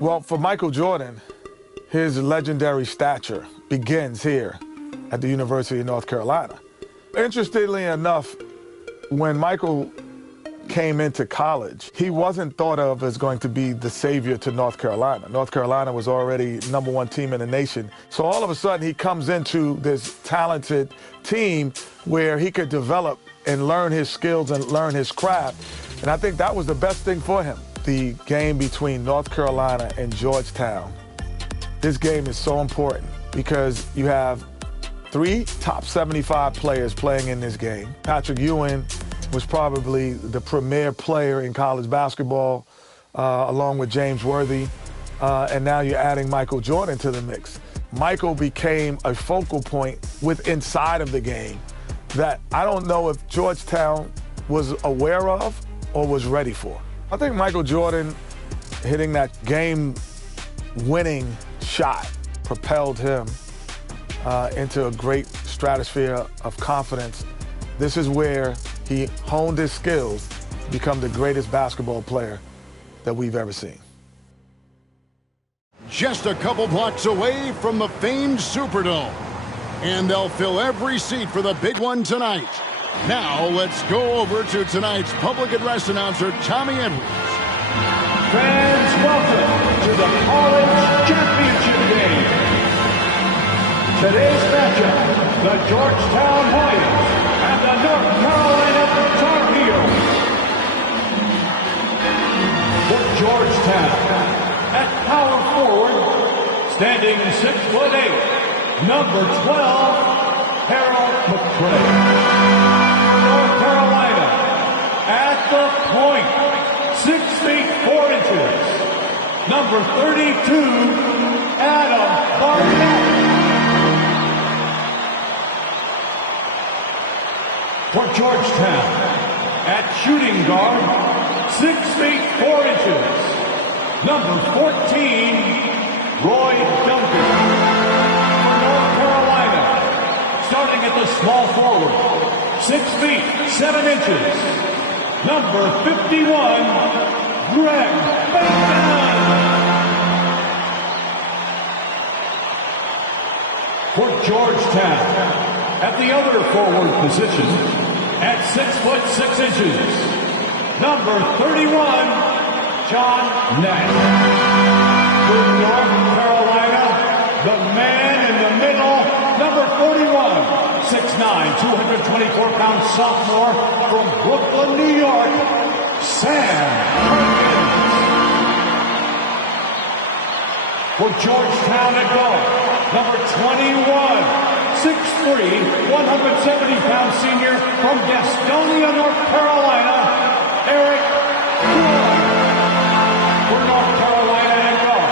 Well, for Michael Jordan, his legendary stature begins here at the University of North Carolina. Interestingly enough, when Michael came into college, he wasn't thought of as going to be the savior to North Carolina. North Carolina was already #1 team in the nation. So all of a sudden he comes into this talented team where he could develop and learn his skills and learn his craft. And I think that was the best thing for him. The game between North Carolina and Georgetown. This game is so important because you have 3 top 75 players playing in this game. Patrick Ewing was probably the premier player in college basketball, along with James Worthy. And now you're adding Michael Jordan to the mix. Michael became a focal point inside of the game that I don't know if Georgetown was aware of or was ready for. I think Michael Jordan hitting that game-winning shot propelled him into a great stratosphere of confidence. This is where he honed his skills to become the greatest basketball player that we've ever seen. Just a couple blocks away from the famed Superdome. And they'll fill every seat for the big one tonight. Now let's go over to tonight's public address announcer, Tommy Edwards. Fans, welcome to the College Championship Game. Today's matchup, the Georgetown Hoyas and the North Carolina Tar Heels. For Georgetown, at power forward, standing 6'8", number 12, Harold McCray. For North Carolina, at the point, 6 feet 4 inches, number 32, Adam Barnett. For Georgetown, at shooting guard, 6 feet 4 inches, number 14, Roy Duncan. For North Carolina, starting at the small forward, 6 feet 7 inches, number 51, Greg Bacon. For Georgetown, at the other forward position, at 6'6" number 31, John Nash. For North Carolina, the man in the middle, number 41, 6'9", 224-pound sophomore from Brooklyn, New York, Sam Perkins. For Georgetown at guard, number 21, 6'3", 170-pound senior from Gastonia, North Carolina, Eric Gould. For North Carolina at guard,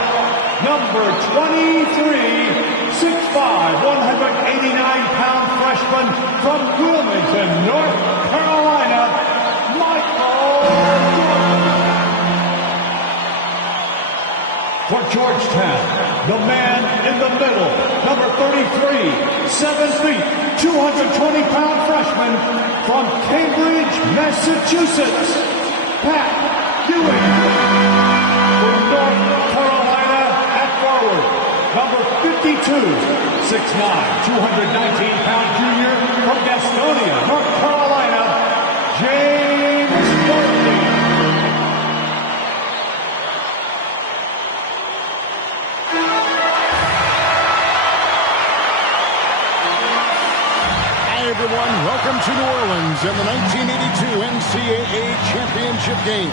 number 23, 6'5", 189-pound freshman from Wilmington, North Carolina, Michael Jordan. For Georgetown, the man in the middle, number 33, 7 feet, 220-pound freshman from Cambridge, Massachusetts, Pat Ewing. For North Carolina at forward, number 52, 6'9", 219-pound junior from Gastonia, North Carolina, James Worthy. Everyone, welcome to New Orleans and the 1982 NCAA Championship Game,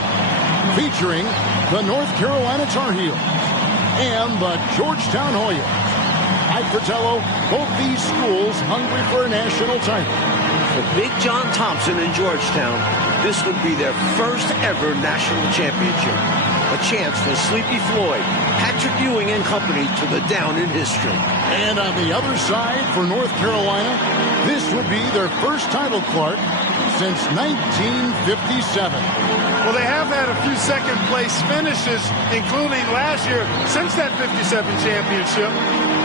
featuring the North Carolina Tar Heels and the Georgetown Hoyas. Mike Fratello, both these schools hungry for a national title. For Big John Thompson in Georgetown, this would be their first ever national championship. A chance for Sleepy Floyd, Patrick Ewing and company to go down in history. And on the other side, for North Carolina, this would be their first title, Clark, since 1957. Well, they have had a few second-place finishes, including last year. Since that 57 championship,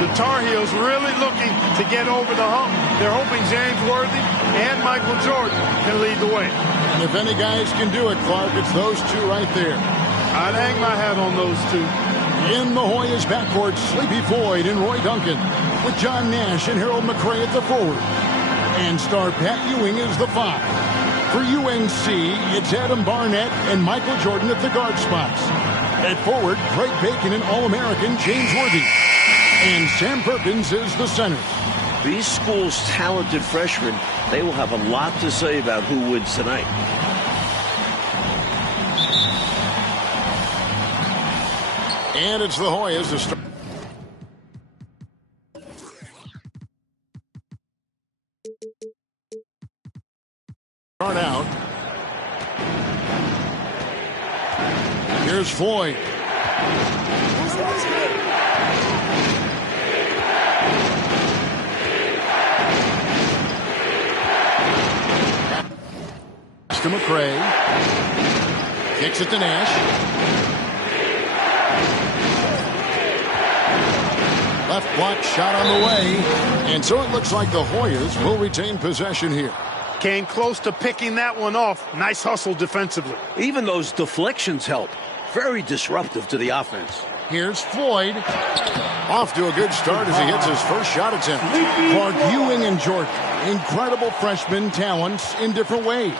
the Tar Heels really looking to get over the hump. They're hoping James Worthy and Michael Jordan can lead the way. And if any guys can do it, Clark, it's those two right there. I'd hang my hat on those two. In the Hoyas backcourt, Sleepy Floyd and Roy Duncan, with John Nash and Harold McRae at the forward. And star Pat Ewing is the 5. For UNC, it's Adam Barnett and Michael Jordan at the guard spots. At forward, Greg Bacon and All-American James Worthy. And Sam Perkins is the center. These schools' talented freshmen, they will have a lot to say about who wins tonight. And it's the Hoyas to start out. Here's Floyd. To McRae. Kicks it to Nash. Left block shot on the way. And so it looks like the Hoyas will retain possession here. Came close to picking that one off. Nice hustle defensively. Even those deflections help. Very disruptive to the offense. Here's Floyd. Off to a good start as he hits his first shot attempt. Clark, Ewing, and Jordan. Incredible freshman talents in different ways.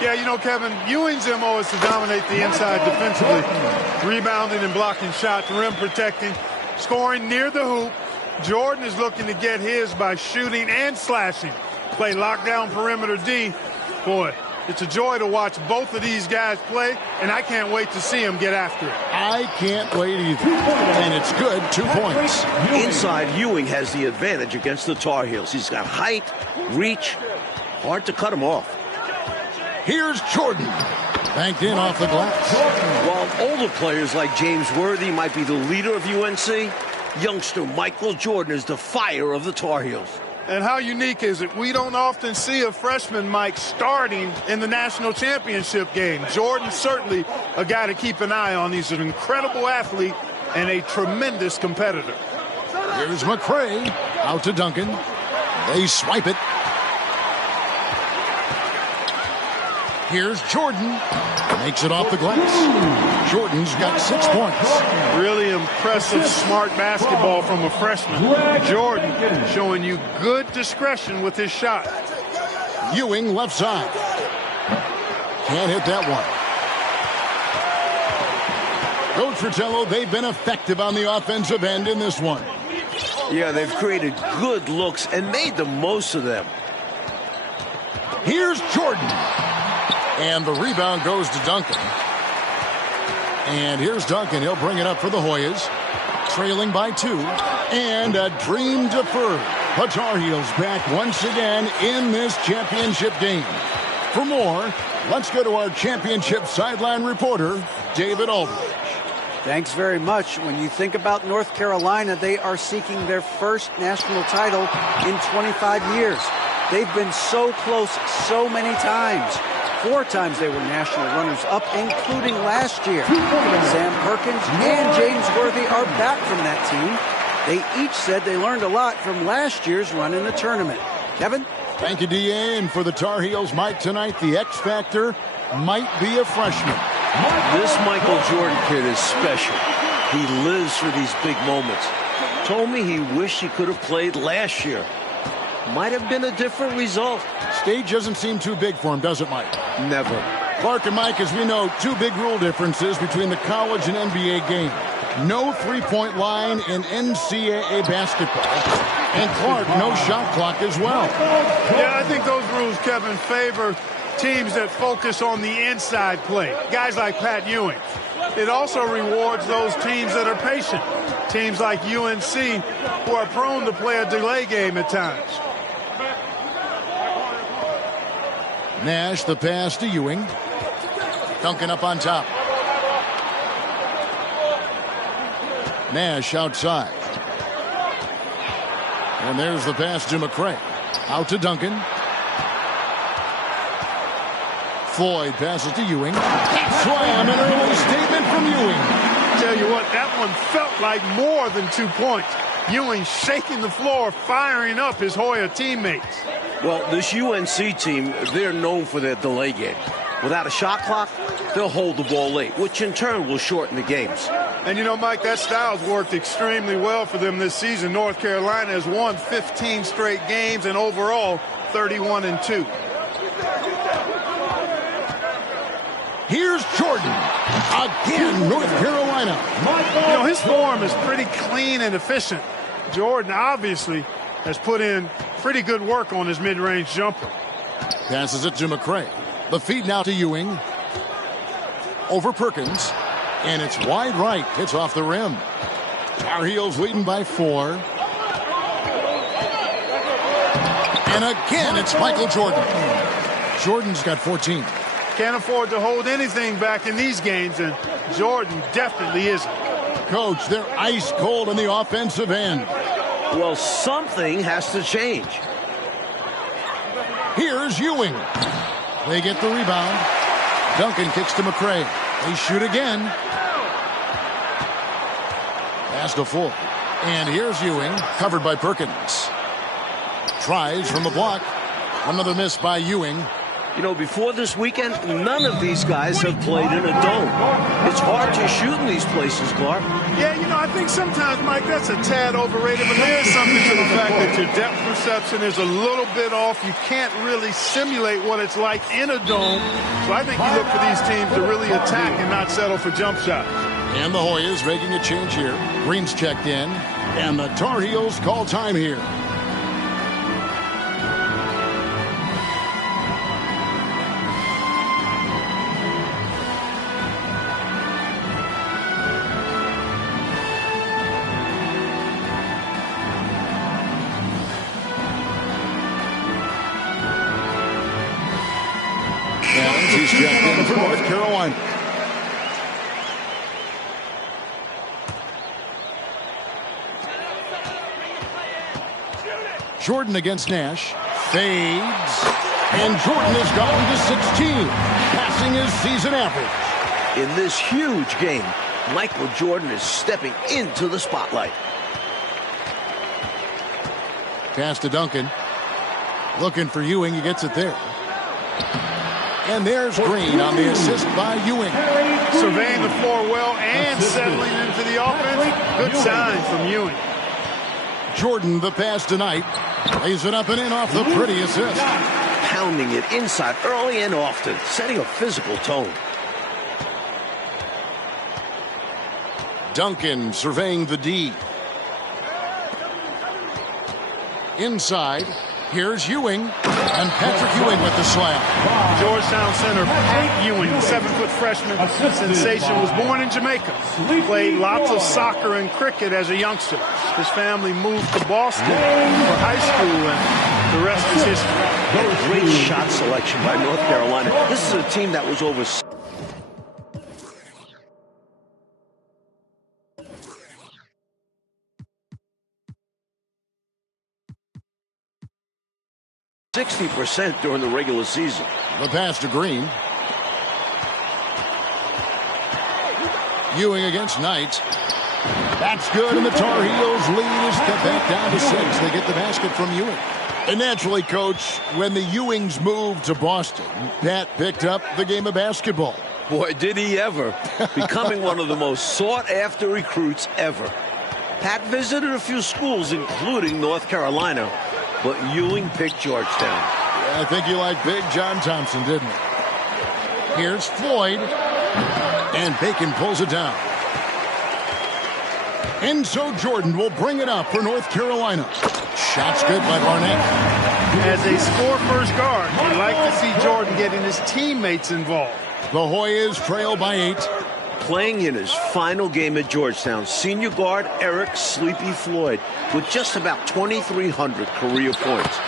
Yeah, you know, Kevin, Ewing's MO is to dominate the inside defensively. Rebounding and blocking shots, rim protecting, scoring near the hoop. Jordan is looking to get his by shooting and slashing. Play lockdown perimeter D. Boy, it's a joy to watch both of these guys play, and I can't wait to see them get after it. I can't wait either. And it's good, 2 points. Inside, Ewing has the advantage against the Tar Heels. He's got height, reach, hard to cut him off. Here's Jordan. Banked in off the glass. While older players like James Worthy might be the leader of UNC, youngster Michael Jordan is the fire of the Tar Heels. And how unique is it? We don't often see a freshman, Mike, starting in the national championship game. Jordan certainly a guy to keep an eye on. He's an incredible athlete and a tremendous competitor. Here's McRae. Out to Duncan. They swipe it. Here's Jordan. Makes it off the glass. Jordan's got 6 points. Really impressive, smart basketball from a freshman. Jordan showing you good discretion with his shot. Ewing left side. Can't hit that one. Coach Fratello, they've been effective on the offensive end in this one. Yeah, they've created good looks and made the most of them. Here's Jordan. And the rebound goes to Duncan. And here's Duncan. He'll bring it up for the Hoyas. Trailing by 2. And a dream deferred. The Tar Heels back once again in this championship game. For more, let's go to our championship sideline reporter, David Aldridge. Thanks very much. When you think about North Carolina, they are seeking their first national title in 25 years. They've been so close so many times. 4 times they were national runners-up, including last year. Sam Perkins and James Worthy are back from that team. They each said they learned a lot from last year's run in the tournament. Kevin? Thank you, D.A. And for the Tar Heels, Mike, tonight, the X factor might be a freshman. This Michael Jordan kid is special. He lives for these big moments. Told me he wished he could have played last year. Might have been a different result. Stage doesn't seem too big for him, does it, Mike? Never. Clark and Mike, as we know, 2 big rule differences between the college and NBA game. No three-point line in NCAA basketball. And Clark, no shot clock as well. Yeah, I think those rules, Kevin, favor teams that focus on the inside play. Guys like Pat Ewing. It also rewards those teams that are patient. Teams like UNC who are prone to play a delay game at times. Nash, the pass to Ewing. Duncan up on top. Nash outside. And there's the pass to McRae. Out to Duncan. Floyd passes to Ewing. Slam, an early statement from Ewing. Tell you what, that one felt like more than 2 points. Ewing shaking the floor, firing up his Hoya teammates. Well, this UNC team, they're known for their delay game. Without a shot clock, they'll hold the ball late, which in turn will shorten the games. And you know, Mike, that style's worked extremely well for them this season. North Carolina has won 15 straight games and overall 31-2. Here's Jordan. Again, North Carolina. You know, his form is pretty clean and efficient. Jordan obviously has put in pretty good work on his mid-range jumper. Passes it to McCray. The feed now to Ewing. Over Perkins. And it's wide right. Hits off the rim. Tar Heels leading by 4. And again, it's Michael Jordan. Jordan's got 14. Can't afford to hold anything back in these games, and Jordan definitely isn't. Coach, they're ice cold on the offensive end. Well, something has to change. Here's Ewing. They get the rebound. Duncan kicks to McCray. They shoot again. Pass to Full. And here's Ewing, covered by Perkins. Tries from the block. Another miss by Ewing. You know, before this weekend, none of these guys have played in a dome. It's hard to shoot in these places, Clark. Yeah, you know, I think sometimes, Mike, that's a tad overrated, but there is something to the fact that your depth perception is a little bit off. You can't really simulate what it's like in a dome. So I think you look for these teams to really attack and not settle for jump shots. And the Hoyas making a change here. Green's checked in. And the Tar Heels call time here. He's checked in for North Carolina. Jordan against Nash. Fades. And Jordan has gotten to 16, passing his season average. In this huge game, Michael Jordan is stepping into the spotlight. Pass to Duncan. Looking for Ewing. He gets it there. And there's Green on the assist by Ewing. Surveying the floor well and settling into the offense. Good sign from Ewing. Jordan, the pass tonight. Lays it up and in off the pretty assist. Pounding it inside early and often, setting a physical tone. Duncan surveying the D. Inside. Here's Ewing. And Patrick Ewing with the slam. Georgetown center Pat Ewing, 7-foot freshman sensation, was born in Jamaica. Played lots of soccer and cricket as a youngster. His family moved to Boston for high school, and the rest is history. Great shot selection by North Carolina. This is a team that was over 60% during the regular season. The pass to Green. Ewing against Knight. That's good, and the Tar Heels lead a step back down to 6. They get the basket from Ewing. And naturally, Coach, when the Ewings moved to Boston, Pat picked up the game of basketball. Boy, did he ever. Becoming one of the most sought-after recruits ever. Pat visited a few schools, including North Carolina, but Ewing picked Georgetown. Yeah, I think you liked Big John Thompson, didn't you? Here's Floyd. And Bacon pulls it down. And so Jordan will bring it up for North Carolina. Shot's good by Barnett. As a score-first guard, you like to see Jordan getting his teammates involved. The Hoyas trail by 8. Playing in his final game at Georgetown, senior guard Eric "Sleepy" Floyd with just about 2,300 career points.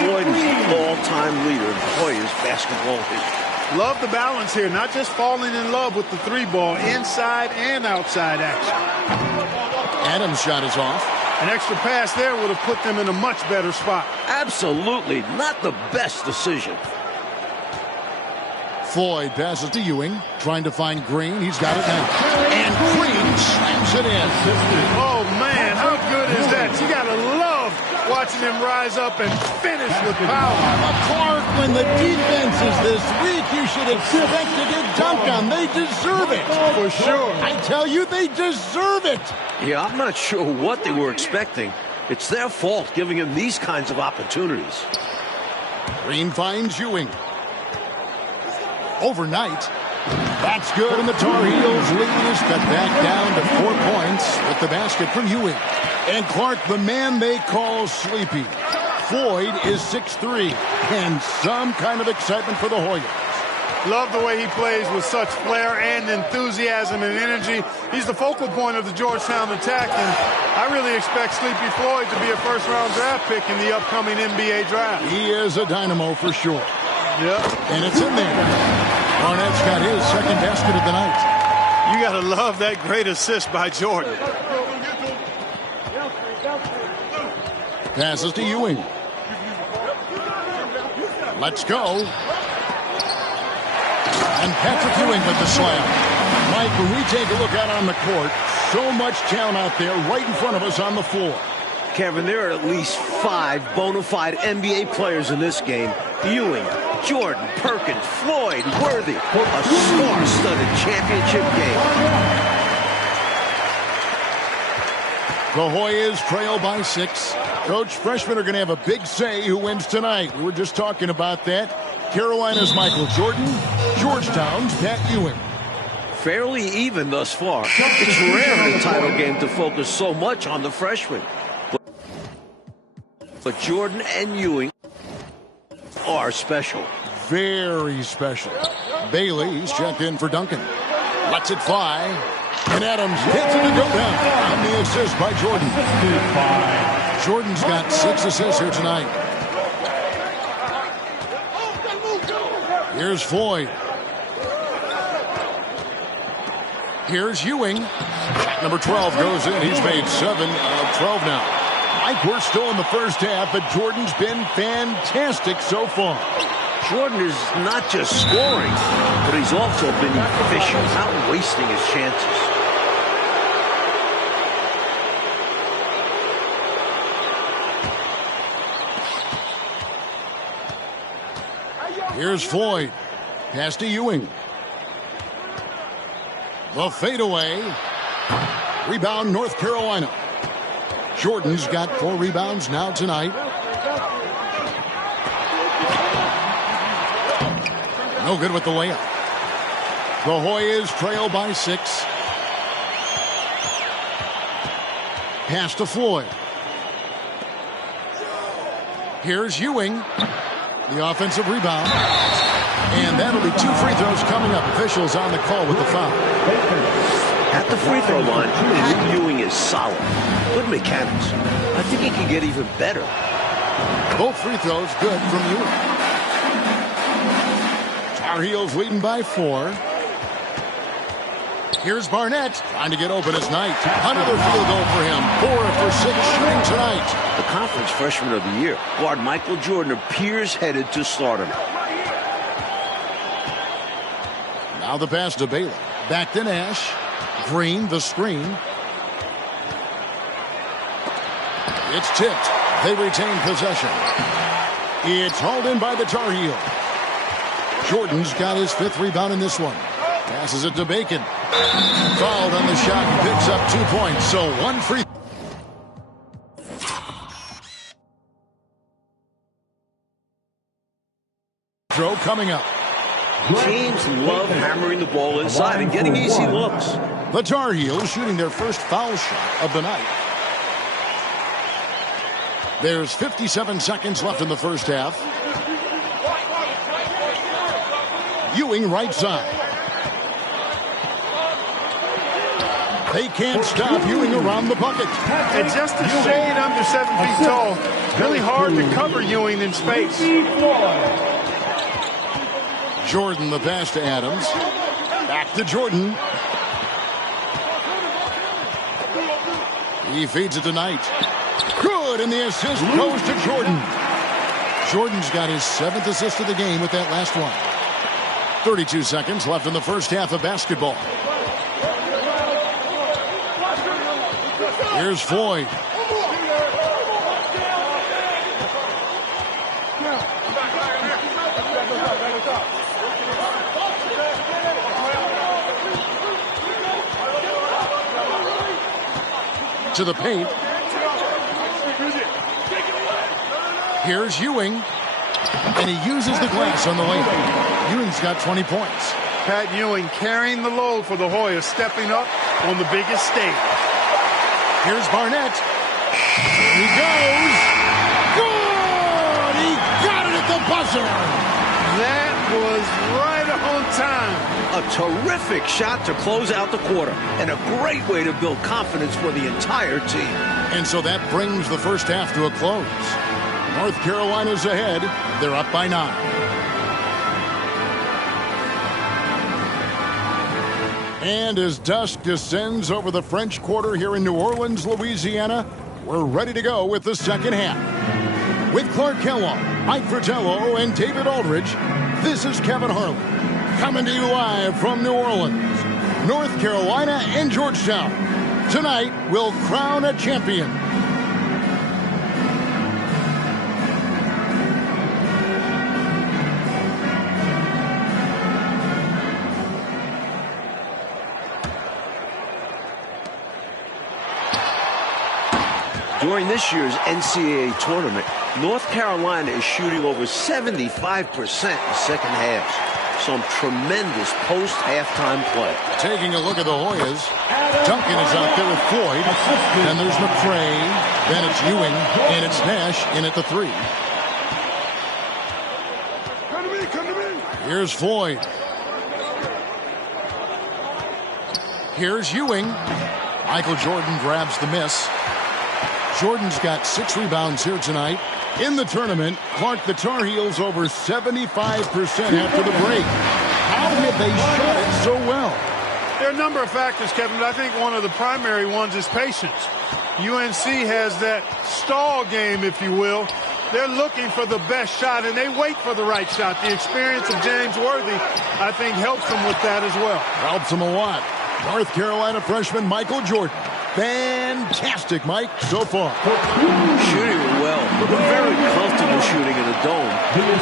Floyd is the all-time leader in Hoyas basketball history. Love the balance here, not just falling in love with the 3-ball, inside and outside action. Adams' shot is off. An extra pass there would have put them in a much better spot. Absolutely not the best decision. Floyd passes to Ewing, trying to find Green. He's got it now. And Green slams it in. Oh, man, how good is that? You got to love watching him rise up and finish with power. Clark, when the defense is this weak, you should expect to get dunked on. They deserve it. For sure. I tell you, they deserve it. Yeah, I'm not sure what they were expecting. It's their fault giving him these kinds of opportunities. Green finds Ewing. Overnight. That's good, and the Tar Heels lead is cut back down to 4 points with the basket from Ewing. And Clark, the man they call Sleepy. Floyd is 6'3", and some kind of excitement for the Hoyas. Love the way he plays with such flair and enthusiasm and energy. He's the focal point of the Georgetown attack, and I really expect Sleepy Floyd to be a first-round draft pick in the upcoming NBA draft. He is a dynamo for sure. Yep. And it's in there. Barnett's got his second basket of the night. You got to love that great assist by Jordan. Passes to Ewing. Let's go. And Patrick Ewing with the slam. Mike, when we take a look out on the court, so much talent out there right in front of us on the floor. Kevin, there are at least 5 bona fide NBA players in this game. Ewing, Jordan, Perkins, Floyd, Worthy. A star-studded championship game. The Hoyas trail by 6. Coach, freshmen are going to have a big say who wins tonight. We were just talking about that. Carolina's Michael Jordan, Georgetown's Pat Ewing. Fairly even thus far. It's rare in a title game to focus so much on the freshmen. But Jordan and Ewing are special. Very special. Bailey's checked in for Duncan. Lets it fly. And Adams gets it to go down. On the assist by Jordan. Jordan's got 6 assists here tonight. Here's Floyd. Here's Ewing. Number 12 goes in. He's made 7 of 12 now. Mike, we're still in the first half, but Jordan's been fantastic so far. Jordan is not just scoring, but he's also been efficient, not wasting his chances. Here's Floyd. Pass to Ewing. The fadeaway. Rebound, North Carolina. Jordan's got 4 rebounds now tonight. No good with the layup. The Hoyas trail by 6. Pass to Floyd. Here's Ewing. The offensive rebound. And that'll be 2 free throws coming up. Officials on the call with the foul. At the free throw line, Ewing is solid. Good mechanics. I think he can get even better. Both free throws good from Ewing. Tar Heels leading by 4. Here's Barnett trying to get open as Knight. Another field goal for him. 4 for 6 shooting tonight. The conference freshman of the year, guard Michael Jordan, appears headed to stardom. Now the pass to Bailey. Back to Nash. Green, the screen. It's tipped. They retain possession. It's hauled in by the Tar Heel. Jordan's got his 5th rebound in this one. Passes it to Bacon. Fouled on the shot. Picks up 2 points. So 1 free. Throw coming up. Teams love hammering the ball inside and getting easy looks. The Tar Heels shooting their first foul shot of the night. There's 57 seconds left in the first half. Ewing right side. They can't stop Ewing around the bucket. And just a shade under 7 feet tall. Really hard to cover Ewing in space. Jordan the pass to Adams. Back to Jordan. He feeds it tonight. Good, and the assist goes to Jordan. Jordan's got his 7th assist of the game with that last one. 32 seconds left in the first half of basketball. Here's Floyd. to the paint. Here's Ewing, and he uses the glass on the layup. Ewing's got 20 points. Pat Ewing carrying the load for the Hoyas, stepping up on the biggest stage. Here's Barnett. He goes. Good! He got it at the buzzer. That was right on time. A terrific shot to close out the quarter, and a great way to build confidence for the entire team. And so that brings the first half to a close. North Carolina's ahead. They're up by 9. And as dusk descends over the French Quarter here in New Orleans, Louisiana, we're ready to go with the second half. With Clark Kellogg, Mike Fratello, and David Aldridge, this is Kevin Harlan, coming to you live from New Orleans, North Carolina, and Georgetown. Tonight, we'll crown a champion. During this year's NCAA tournament, North Carolina is shooting over 75% in second halves. Some tremendous post-halftime play. Taking a look at the Hoyas, Duncan is out there with Floyd. Then there's McCray. Then it's Ewing, and it's Nash in at the 3. Come to me. Here's Floyd. Here's Ewing. Michael Jordan grabs the miss. Jordan's got 6 rebounds here tonight. In the tournament, Clark, the Tar Heels over 75% after the break. How have they shot it so well? There are a number of factors, Kevin, but I think one of the primary ones is patience. UNC has that stall game, if you will. They're looking for the best shot, and they wait for the right shot. The experience of James Worthy, I think, helps them with that as well. Helps them a lot. North Carolina freshman Michael Jordan. Fantastic, Mike, so far. Shooting it well. Very comfortable shooting in a dome.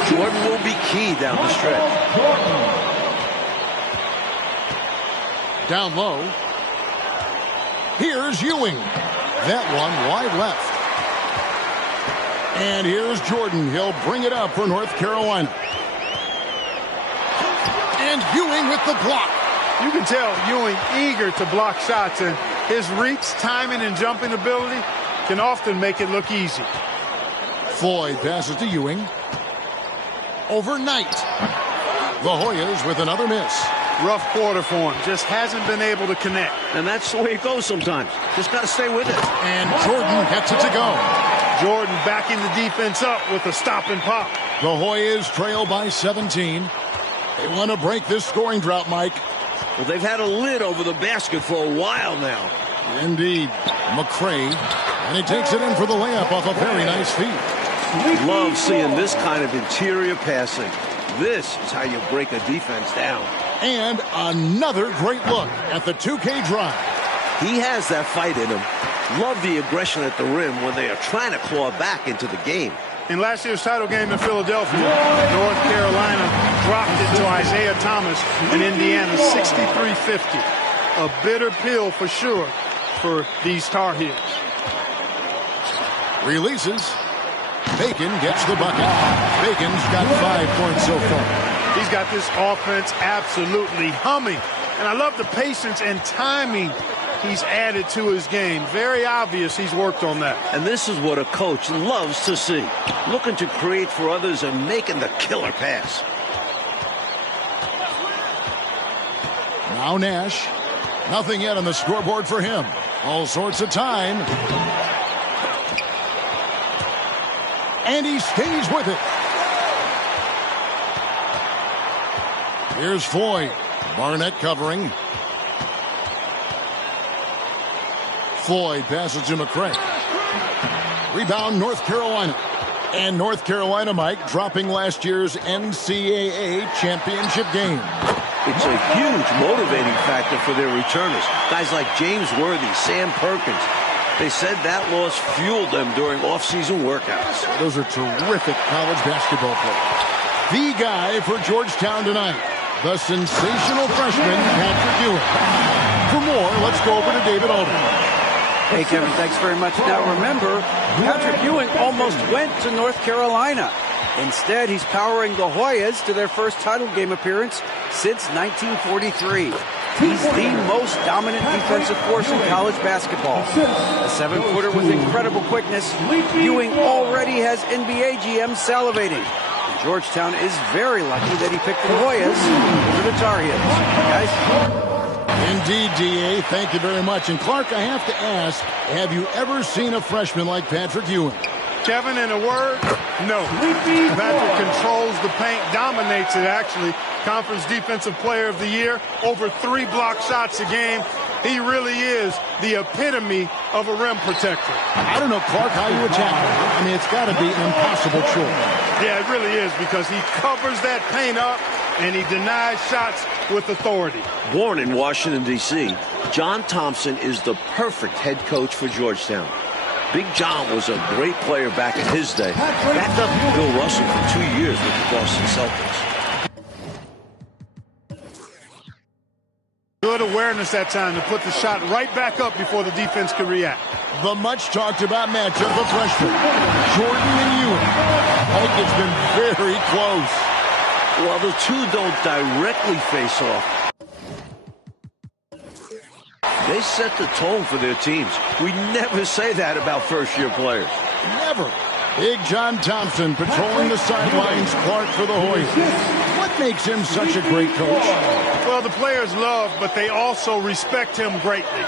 Jordan will be key down the stretch. Down low. Here's Ewing. That one wide left. And here's Jordan. He'll bring it up for North Carolina. And Ewing with the block. You can tell Ewing eager to block shots, and his reach, timing, and jumping ability can often make it look easy. Floyd passes to Ewing. Overnight. The Hoyas with another miss. Rough quarter for him. Just hasn't been able to connect. And that's the way it goes sometimes. Just got to stay with it. And Jordan gets it to go. Jordan backing the defense up with a stop and pop. The Hoyas trail by 17. They want to break this scoring drought, Mike. Well, they've had a lid over the basket for a while now. Indeed. McCray. And he takes it in for the layup off a very nice feed. Love seeing this kind of interior passing. This is how you break a defense down. And another great look at the 2K drive. He has that fight in him. Love the aggression at the rim when they are trying to claw back into the game. In last year's title game in Philadelphia, North Carolina dropped it to Isaiah Thomas in Indiana, 63-50. A bitter pill for sure for these Tar Heels. Releases. Bacon gets the bucket. Bacon's got 5 points so far. He's got this offense absolutely humming. And I love the patience and timing he's added to his game. Very obvious he's worked on that. And this is what a coach loves to see. Looking to create for others and making the killer pass. Now Nash. Nothing yet on the scoreboard for him. All sorts of time. And he stays with it. Here's Floyd. Barnett covering. Floyd passes to McCray. Rebound, North Carolina. And North Carolina, Mike, dropping last year's NCAA championship game. It's a huge motivating factor for their returners. Guys like James Worthy, Sam Perkins. They said that loss fueled them during off-season workouts. Those are terrific college basketball players. The guy for Georgetown tonight, the sensational freshman, Patrick Ewing. For more, let's go over to David Aldridge. Hey, Kevin, thanks very much. Now, remember, Patrick Ewing almost went to North Carolina. Instead, he's powering the Hoyas to their first title game appearance since 1943. He's the most dominant defensive force in college basketball. A 7-footer with incredible quickness, Ewing already has NBA GMs salivating. And Georgetown is very lucky that he picked the Hoyas over the Tar Heels. Guys? Indeed, D.A., thank you very much. And Clark, I have to ask, have you ever seen a freshman like Patrick Ewing? Kevin, in a word, no. Patrick controls the paint, dominates it, actually. Conference Defensive Player of the Year, over 3 block shots a game. He really is the epitome of a rim protector. I don't know, Clark, how you attack him. I mean, it's got to be an impossible chore. Yeah, it really is, because he covers that paint up and he denies shots with authority. Born in Washington, D.C., John Thompson is the perfect head coach for Georgetown. Big John was a great player back in his day. Backed up Bill Russell for 2 years with the Boston Celtics. Good awareness that time to put the shot right back up before the defense could react. The much talked about matchup of freshmen, Jordan and Ewing. It's been very close. While the two don't directly face off, they set the tone for their teams. We never say that about first-year players. Never. Big John Thompson patrolling the sidelines, Clark for the Hoyas. What makes him such a great coach? Well, the players love, but they also respect him greatly.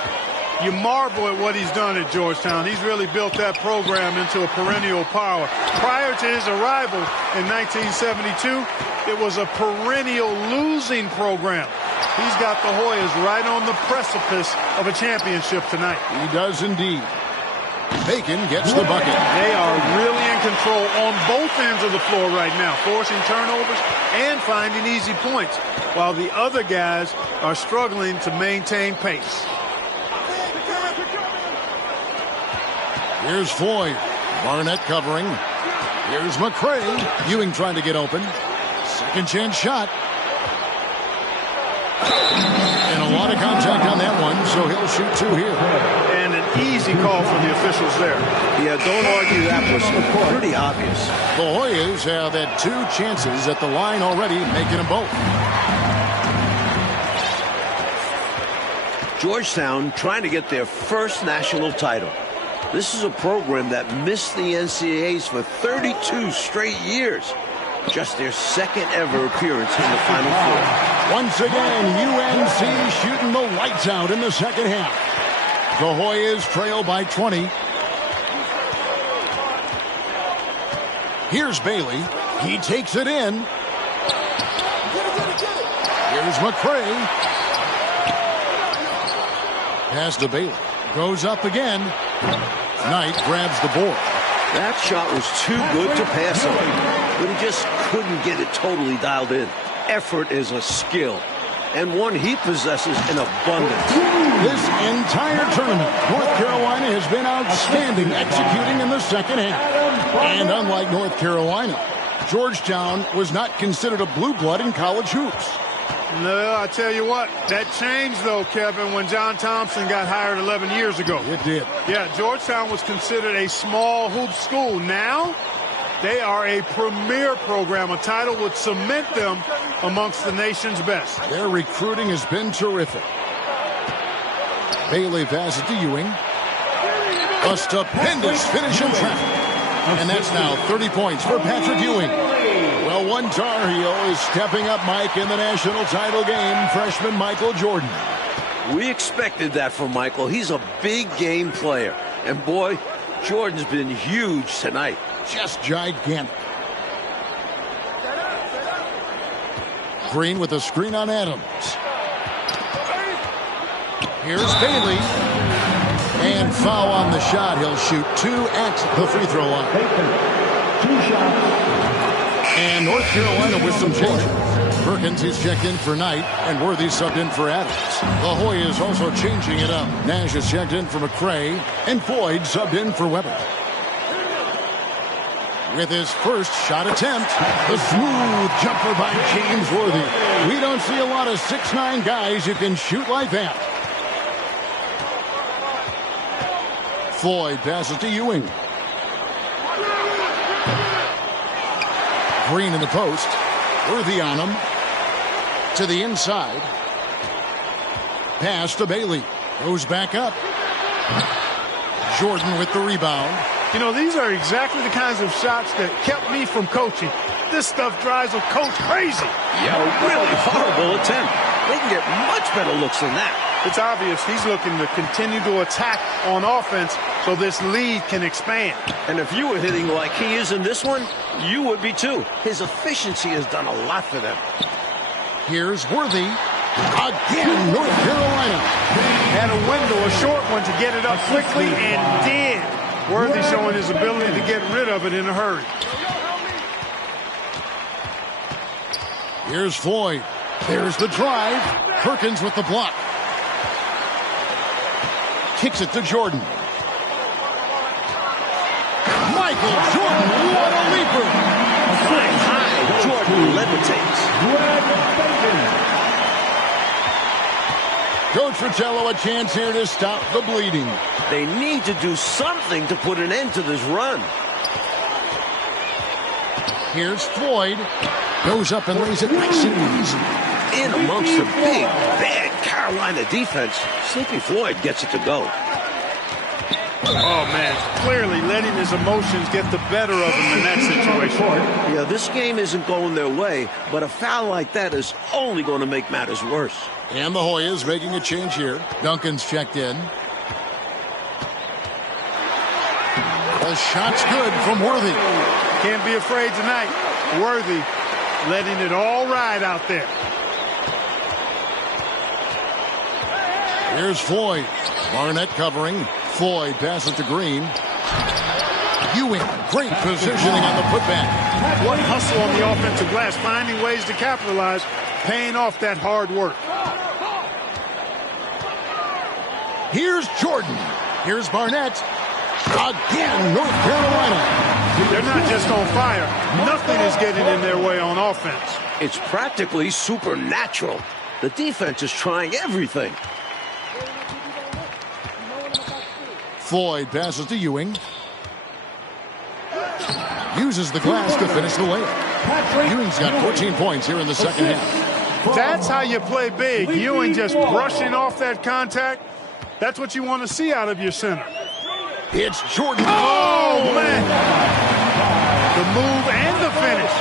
You marvel at what he's done at Georgetown. He's really built that program into a perennial power. Prior to his arrival in 1972, it was a perennial losing program. He's got the Hoyas right on the precipice of a championship tonight. He does indeed. Bacon gets the bucket. They are really in control on both ends of the floor right now, forcing turnovers and finding easy points, while the other guys are struggling to maintain pace. Here's Floyd. Barnett covering. Here's McCray. Ewing trying to get open. Second chance shot. And a lot of contact on that one, so he'll shoot 2 here. And an easy call for the officials there. Yeah, don't argue that was pretty obvious. The Hoyas have had 2 chances at the line already, making them both. Georgetown trying to get their first national title. This is a program that missed the NCAAs for 32 straight years. Just their second ever appearance in the Final Four. Once again, UNC shooting the lights out in the second half. The Hoyas trail by 20. Here's Bailey. He takes it in. Here's McCray. Pass to Bailey. Goes up again. Knight grabs the board. That shot was too good to pass on, but he just couldn't get it totally dialed in. Effort is a skill, and one he possesses in abundance. This entire tournament, North Carolina has been outstanding executing in the second half. And unlike North Carolina, Georgetown was not considered a blue blood in college hoops. No, I tell you what, that changed, though, Kevin, when John Thompson got hired 11 years ago. It did. Yeah, Georgetown was considered a small hoop school. Now, they are a premier program. A title would cement them amongst the nation's best. Their recruiting has been terrific. Bailey passes to Ewing. A stupendous finish in traffic. And that's now 30 points for Patrick Ewing. Well, one Tar Heel is stepping up, Mike, in the national title game, freshman Michael Jordan. We expected that from Michael. He's a big game player. And boy, Jordan's been huge tonight. Just gigantic. Green with a screen on Adams. Here's Bailey. And foul on the shot. He'll shoot 2 at the free throw line. 2 shots. And North Carolina with some changes. Perkins is checked in for Knight, and Worthy subbed in for Adams. The Hoyas also changing it up. Nash is checked in for McCray, and Floyd subbed in for Weber. With his first shot attempt, the smooth jumper by James Worthy. We don't see a lot of 6'9" guys who can shoot like that. Floyd passes to Ewing. Green in the post. Worthy on him. To the inside. Pass to Bailey. Goes back up. Jordan with the rebound. You know, these are exactly the kinds of shots that kept me from coaching. This stuff drives a coach crazy. Yeah, a really horrible attempt. They can get much better looks than that. It's obvious he's looking to continue to attack on offense so this lead can expand. And if you were hitting like he is in this one, you would be too. His efficiency has done a lot for them. Here's Worthy. Again, North Carolina. Had a window, a short one, to get it up quickly, and did. Worthy showing his ability to get rid of it in a hurry. Here's Floyd. There's the drive. Perkins with the block. Kicks it to Jordan. Michael Jordan, what a leaper. Flying high, Jordan levitates. Coach Fratello, a chance here to stop the bleeding. They need to do something to put an end to this run. Here's Floyd. Goes up and lays it nice and easy. In amongst the big, bad Carolina defense, Sleepy Floyd gets it to go. Oh, man, clearly letting his emotions get the better of him in that situation. Yeah, this game isn't going their way, but a foul like that is only going to make matters worse. And the Hoyas making a change here. Duncan's checked in. The shot's good from Worthy. Can't be afraid tonight. Worthy letting it all ride out there. Here's Floyd. Barnett covering. Floyd passes to Green. Ewing, great positioning on the putback. What hustle on the offensive glass, finding ways to capitalize, paying off that hard work. Here's Jordan. Here's Barnett. Again, North Carolina. They're not just on fire. Nothing is getting in their way on offense. It's practically supernatural. The defense is trying everything. Floyd passes to Ewing. Uses the glass to finish the layup. Ewing's got 14 points here in the second half. That's how you play big. Ewing just brushing off that contact. That's what you want to see out of your center. It's Jordan. Oh, man. The move and the finish.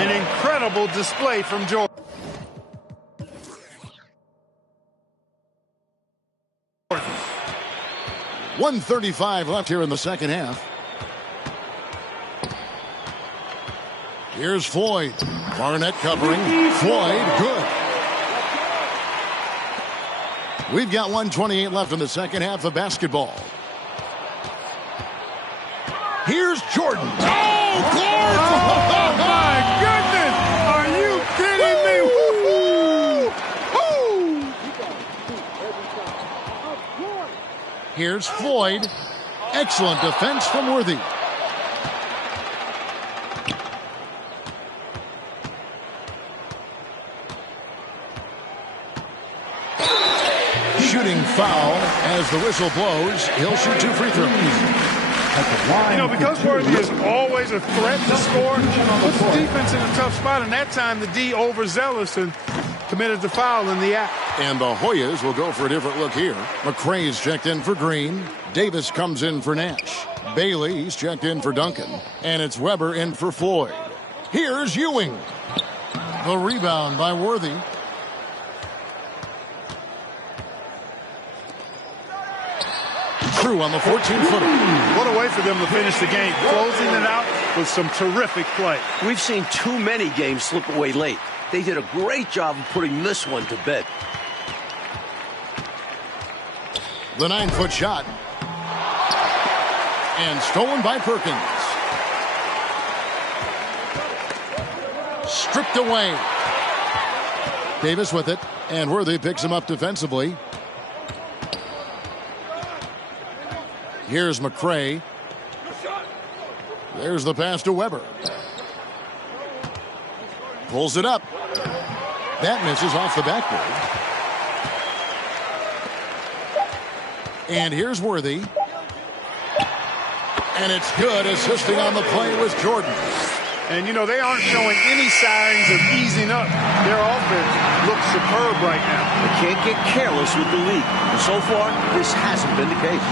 An incredible display from Jordan. 1:35 left here in the second half. Here's Floyd. Barnett covering. Floyd, good. We've got 1:28 left in the second half of basketball. Here's Jordan. Oh, Clark! Oh, my goodness! Are you kidding me? Woo-hoo! Here's Floyd. Excellent defense from Worthy. Shooting foul as the whistle blows. He'll shoot 2 free throws. You know, because Worthy is always a threat to score, puts the defense in a tough spot, and that time the D overzealous and committed the foul in the act. And the Hoyas will go for a different look here. McCray's checked in for Green. Davis comes in for Nash. Bailey's checked in for Duncan. And it's Weber in for Floyd. Here's Ewing. The rebound by Worthy. True on the 14-footer. What a way for them to finish the game, closing it out with some terrific play. We've seen too many games slip away late. They did a great job of putting this one to bed. The 9-foot shot. And stolen by Perkins. Stripped away. Davis with it. And Worthy picks him up defensively. Here's McCray. There's the pass to Weber. Pulls it up. That misses off the backboard. And here's Worthy. And it's good. Assisting on the play was Jordan. And, you know, they aren't showing any signs of easing up. Their offense looks superb right now. They can't get careless with the lead. And so far, this hasn't been the case.